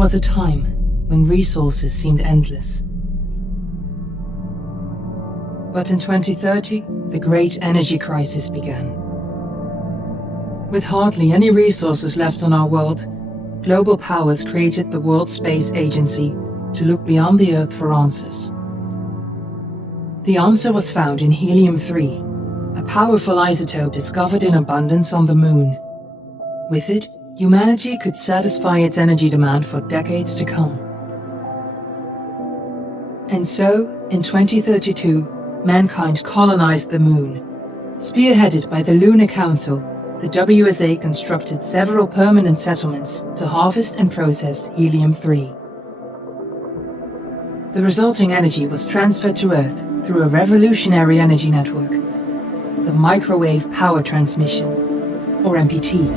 was a time when resources seemed endless. But in 2030, the great energy crisis began. With hardly any resources left on our world, global powers created the World Space Agency to look beyond the Earth for answers. The answer was found in helium-3, a powerful isotope discovered in abundance on the Moon. With it, humanity could satisfy its energy demand for decades to come. And so, in 2032, mankind colonized the Moon. Spearheaded by the Lunar Council, the WSA constructed several permanent settlements to harvest and process helium-3. The resulting energy was transferred to Earth through a revolutionary energy network, the Microwave Power Transmission, or MPT.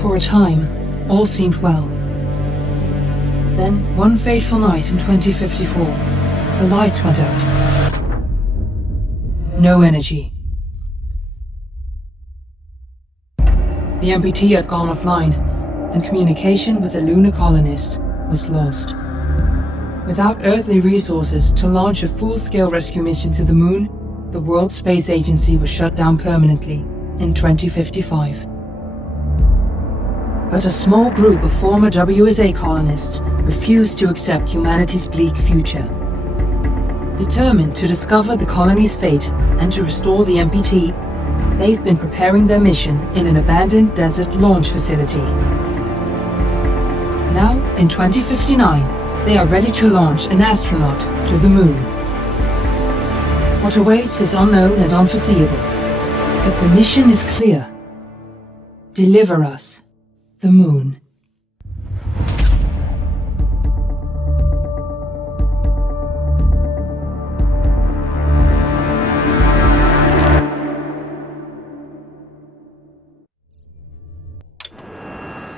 For a time, all seemed well. Then, one fateful night in 2054, the lights went out. No energy. The MPT had gone offline, and communication with the lunar colonist was lost. Without earthly resources to launch a full-scale rescue mission to the Moon, the World Space Agency was shut down permanently in 2055. But a small group of former WSA colonists refused to accept humanity's bleak future. Determined to discover the colony's fate and to restore the MPT, they've been preparing their mission in an abandoned desert launch facility. Now, in 2059, they are ready to launch an astronaut to the Moon. What awaits is unknown and unforeseeable, but the mission is clear. Deliver us the Moon.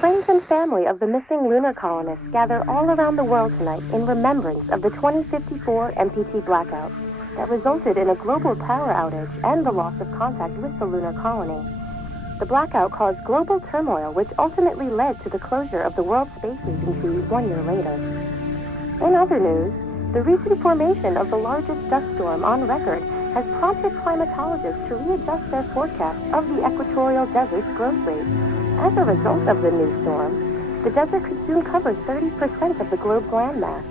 Friends and family of the missing lunar colonists gather all around the world tonight in remembrance of the 2054 MPT blackout that resulted in a global power outage and the loss of contact with the lunar colony. The blackout caused global turmoil, which ultimately led to the closure of the World Space Agency 1 year later. In other news, the recent formation of the largest dust storm on record has prompted climatologists to readjust their forecast of the equatorial desert's growth rate. As a result of the new storm, the desert could soon cover 30% of the globe's landmass.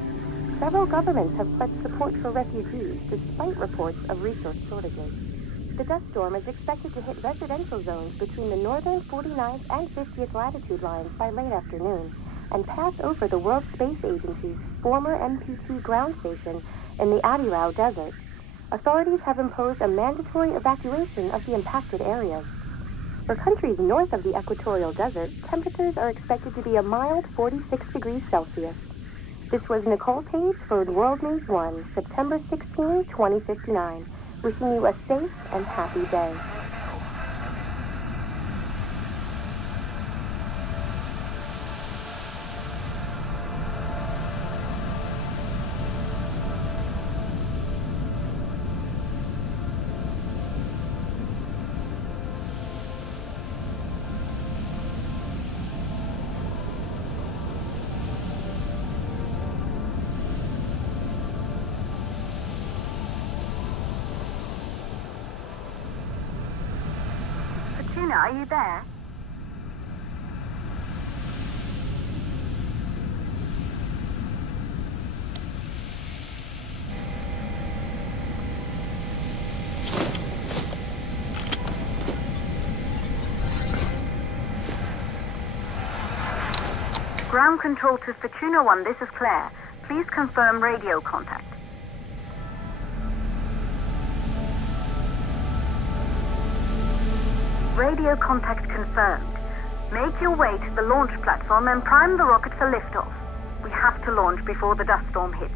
Several governments have pledged support for refugees despite reports of resource shortages. The dust storm is expected to hit residential zones between the northern 49th and 50th latitude lines by late afternoon and pass over the World Space Agency's former MPT ground station in the Adirau Desert. Authorities have imposed a mandatory evacuation of the impacted areas. For countries north of the equatorial desert, temperatures are expected to be a mild 46 degrees Celsius. This was Nicole Page for World News 1, September 16, 2059. Wishing you a safe and happy day. Are you there? Ground control to Fortuna 1, this is Claire. Please confirm radio contact. Radio contact confirmed. Make your way to the launch platform and prime the rocket for liftoff. We have to launch before the dust storm hits.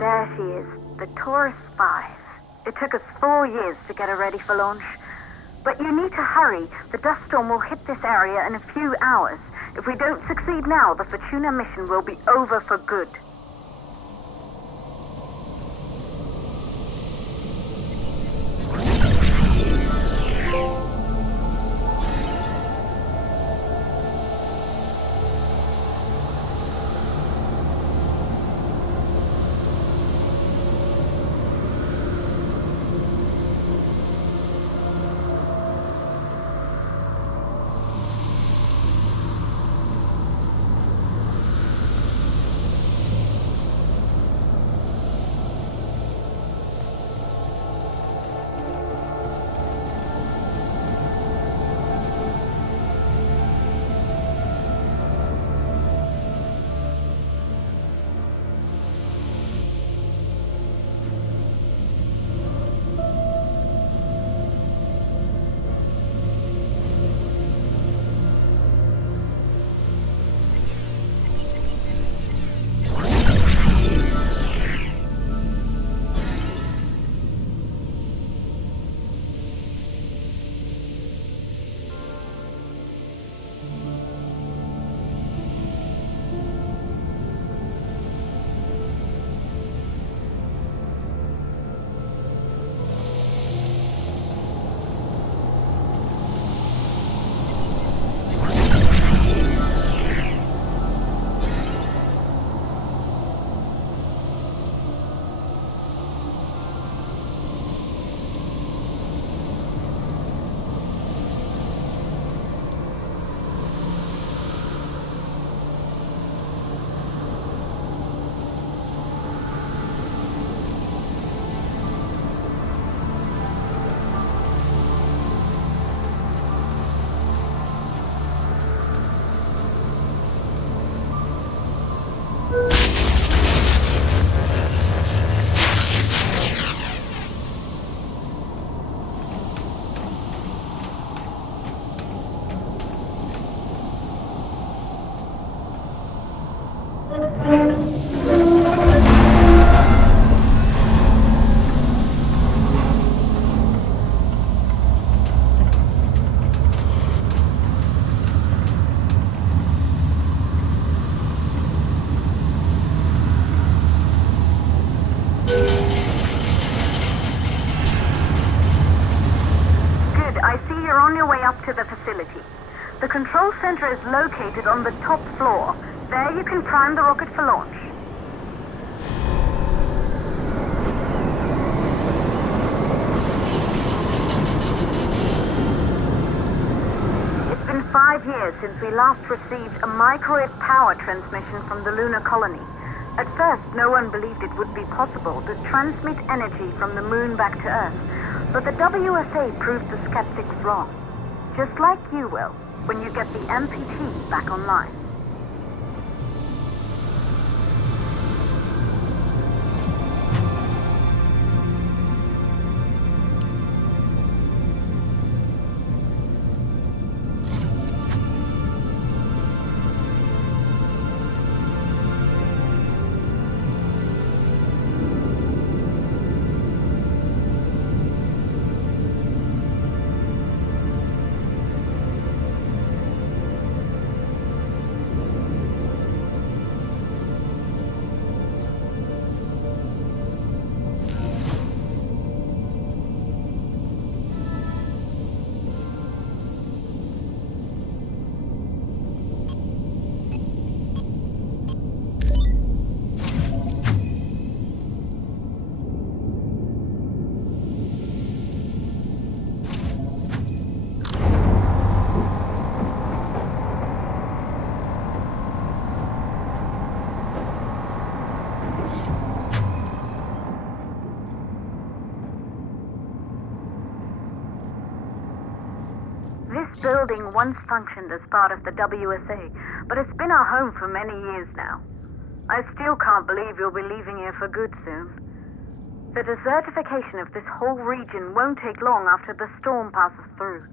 There is the Taurus 5. It took us 4 years to get it ready for launch. But you need to hurry. The dust storm will hit this area in a few hours. If we don't succeed now, the Fortuna mission will be over for good. To the facility. The control center is located on the top floor. There you can prime the rocket for launch. It's been 5 years since we last received a microwave power transmission from the lunar colony. At first, no one believed it would be possible to transmit energy from the moon back to Earth, but the WSA proved the skeptics wrong. Just like you will, when you get the MPT back online. This building once functioned as part of the WSA, but it's been our home for many years now. I still can't believe you'll be leaving here for good soon. The desertification of this whole region won't take long after the storm passes through.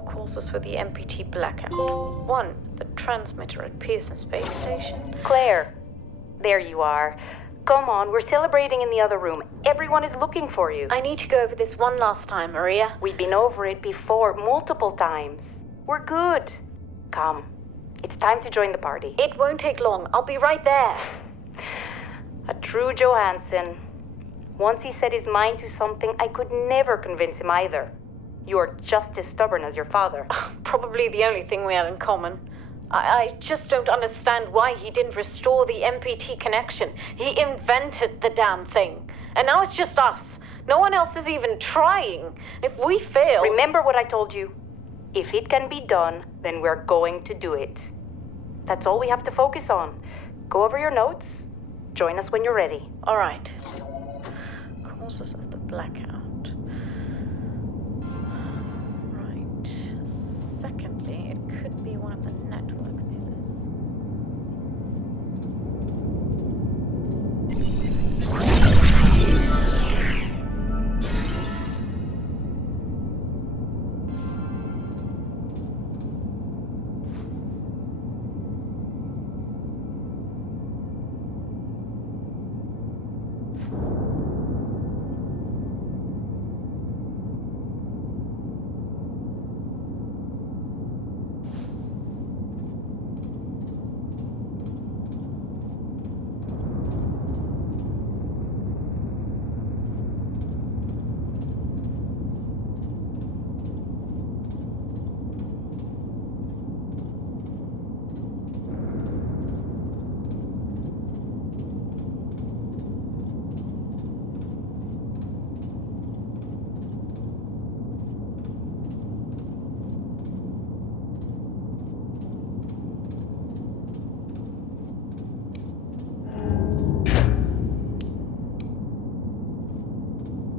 possible causes for the MPT blackout. 1. The transmitter at Pearson Space Station. Claire, there you are. Come on, we're celebrating in the other room. Everyone is looking for you. I need to go over this one last time, Maria. We've been over it before, multiple times. We're good. Come. It's time to join the party. It won't take long. I'll be right there. A true Johansson. Once he set his mind to something, I could never convince him either. You're just as stubborn as your father. Probably the only thing we had in common. I just don't understand why he didn't restore the MPT connection. He invented the damn thing. And now it's just us. No one else is even trying. If we fail... Remember what I told you. If it can be done, then we're going to do it. That's all we have to focus on. Go over your notes. Join us when you're ready. All right. Causes of the blackout. Right. Secondly, it could be one of the network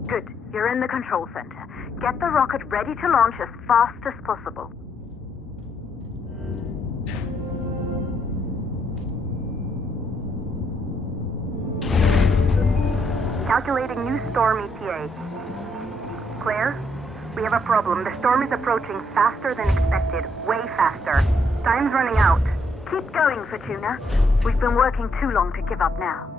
Good. You're in the control center. Get the rocket ready to launch as fast as possible. Calculating new storm ETA. Claire, we have a problem. The storm is approaching faster than expected. Way faster. Time's running out. Keep going, Fortuna. We've been working too long to give up now.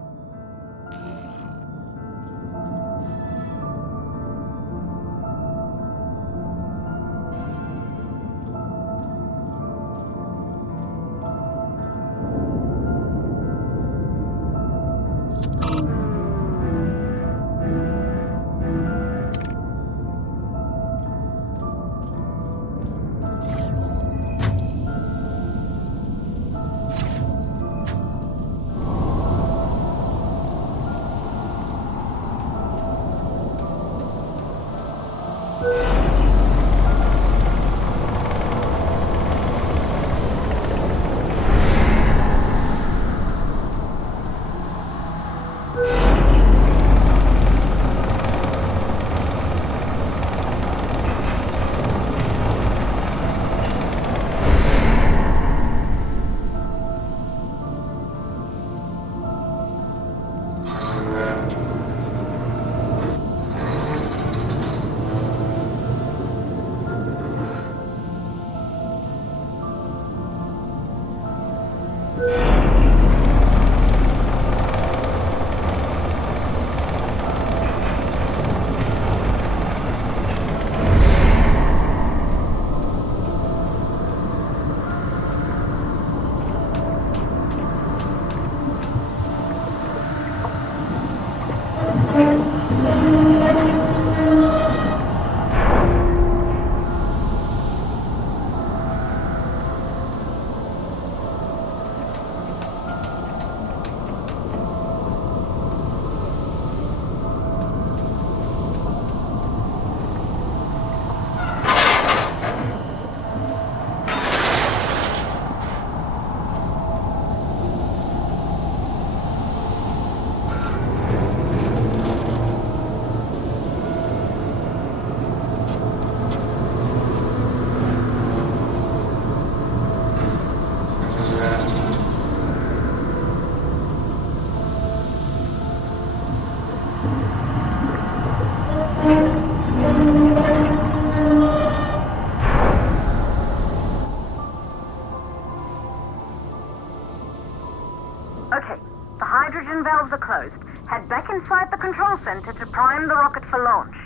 The hydrogen valves are closed. Head back inside the control center to prime the rocket for launch.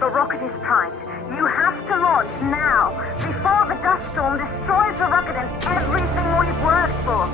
The rocket is primed. You have to launch now, before the dust storm destroys the rocket and everything we've worked for.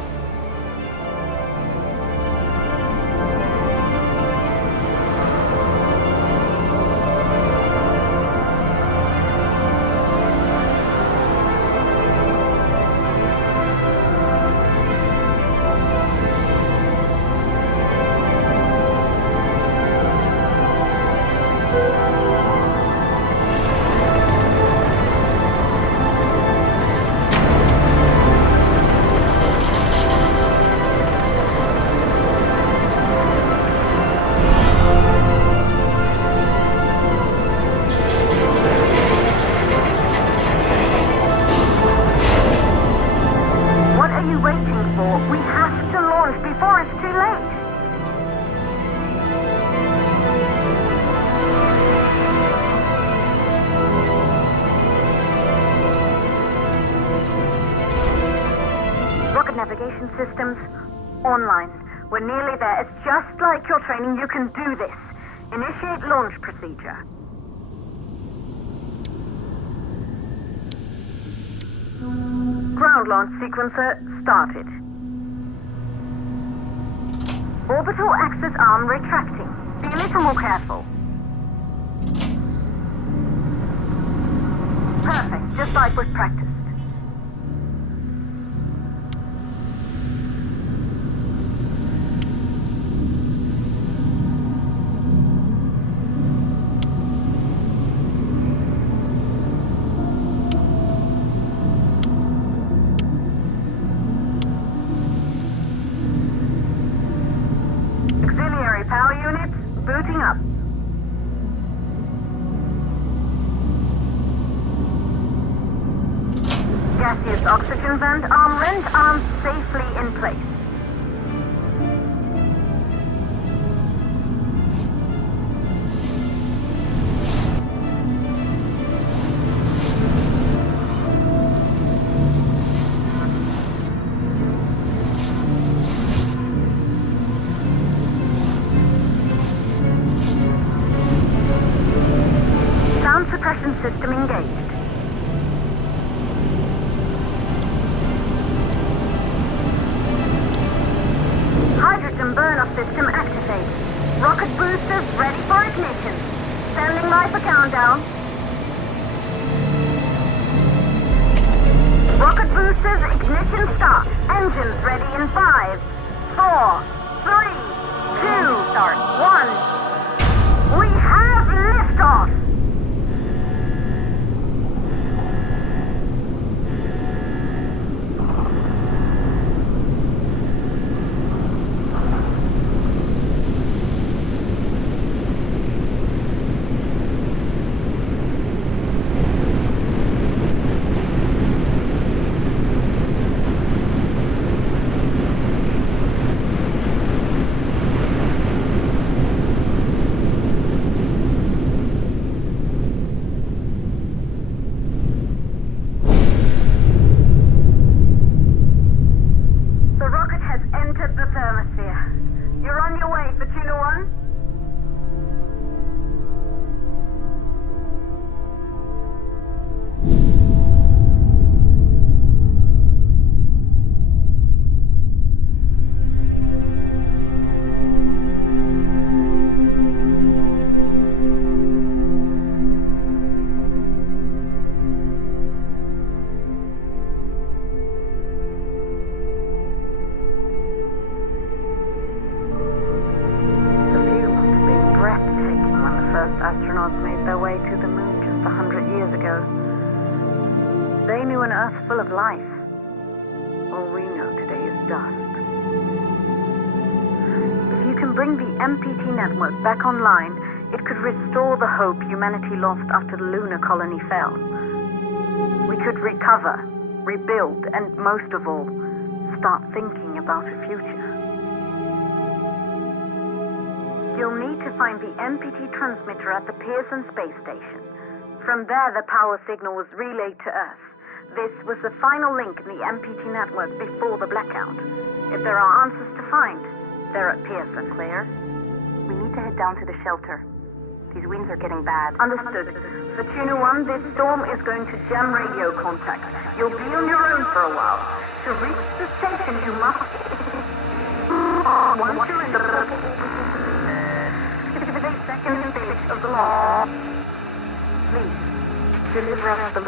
Navigation systems online. We're nearly there. It's just like your training. You can do this. Initiate launch procedure. Ground launch sequencer started. Orbital axis arm retracting. Be a little more careful. Perfect, just like was practiced. Power units booting up. Gaseous oxygen vent arms safely in place. Suppression system engaged. Hydrogen burn-off system activated. Rocket boosters ready for ignition. Standing by for countdown. Rocket boosters ignition start. Engines ready in 5, 4, 3, 2, start 1. We have liftoff. Astronauts made their way to the moon just 100 years ago. They knew an Earth full of life. All we know today is dust. If you can bring the MPT network back online, it could restore the hope humanity lost after the lunar colony fell. We could recover, rebuild, and most of all, start thinking about a future. You'll need to find the MPT transmitter at the Pearson space station. From there, the power signal was relayed to Earth. This was the final link in the MPT network before the blackout. If there are answers to find, they're at Pearson. Claire, we need to head down to the shelter. These winds are getting bad. Understood. For Tuna 1, this storm is going to jam radio contact. You'll be on your own for a while. To reach the station, you must... Once you're in the... 58-second stage of the launch. Please, deliver us the